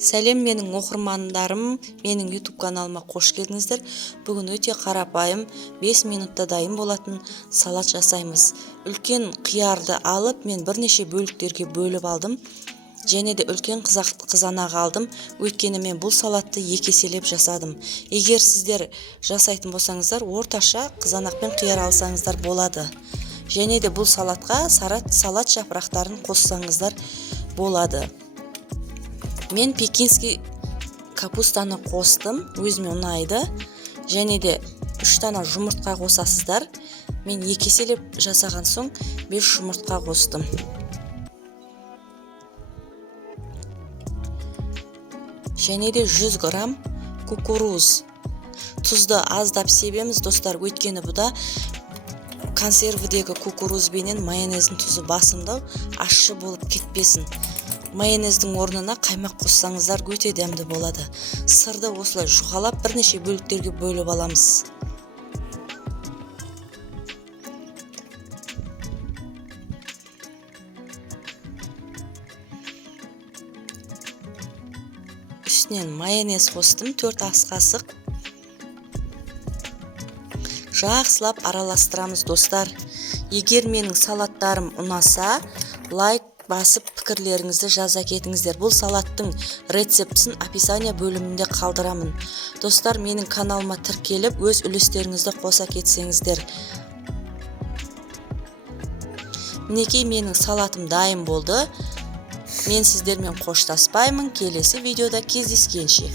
Сәлем менің оқырмандарым, менің YouTube каналыма қош келдіңіздер. Бүгін өте қарапайым 5 минутта дайын болатын салат жасаймыз. Үлкен қиярды алып, мен бірнеше бөліктерге бөліп алдым. Және де үлкен қызанақ алдым. Өйткені мен бұл салатты екі еселеп жасадым. Егер сіздер жасайтын болсаңыздар, орташа қызанақ пен қияр алсаңыздар болады. Және де бұл салатқа салат жапырақтарын қоссаңыздар болады. Мен пекинский капустаны қостым, өзіме ұнайды. Және де 3 дана жұмыртқа қосасыздар. Мен екі еселеп жасаған соң 5 жұмыртқа қостым. Және де 100 грамм кукуруз. Тұзды аздап себеміз, достар, өйткені бұда консервідегі кукуруз бенен майонездің тұзы басымдау, ащы болып кетпесін. Майонездің орнына қаймақ қоссаңыздар өте дәмді болады. Сырды осылай жұқалап бірнеше бөліктерге бөліп аламыз. Үстінен майонез қостым, 4 ас қасық. Жақсылап араластырамыз, достар. Егер менің салаттарым ұнаса, лайк басып пікірлеріңізді жаза кетіңіздер. Бұл салаттың рецептісін описание бөлімінде қалдырамын. Достар, менің каналыма тіркеліп, өз үлестеріңізді қоса кетсеңіздер. Мінекей, менің салатым дайын болды. Мен сіздермен қоштаспаймын. Келесі видеода кездескенше.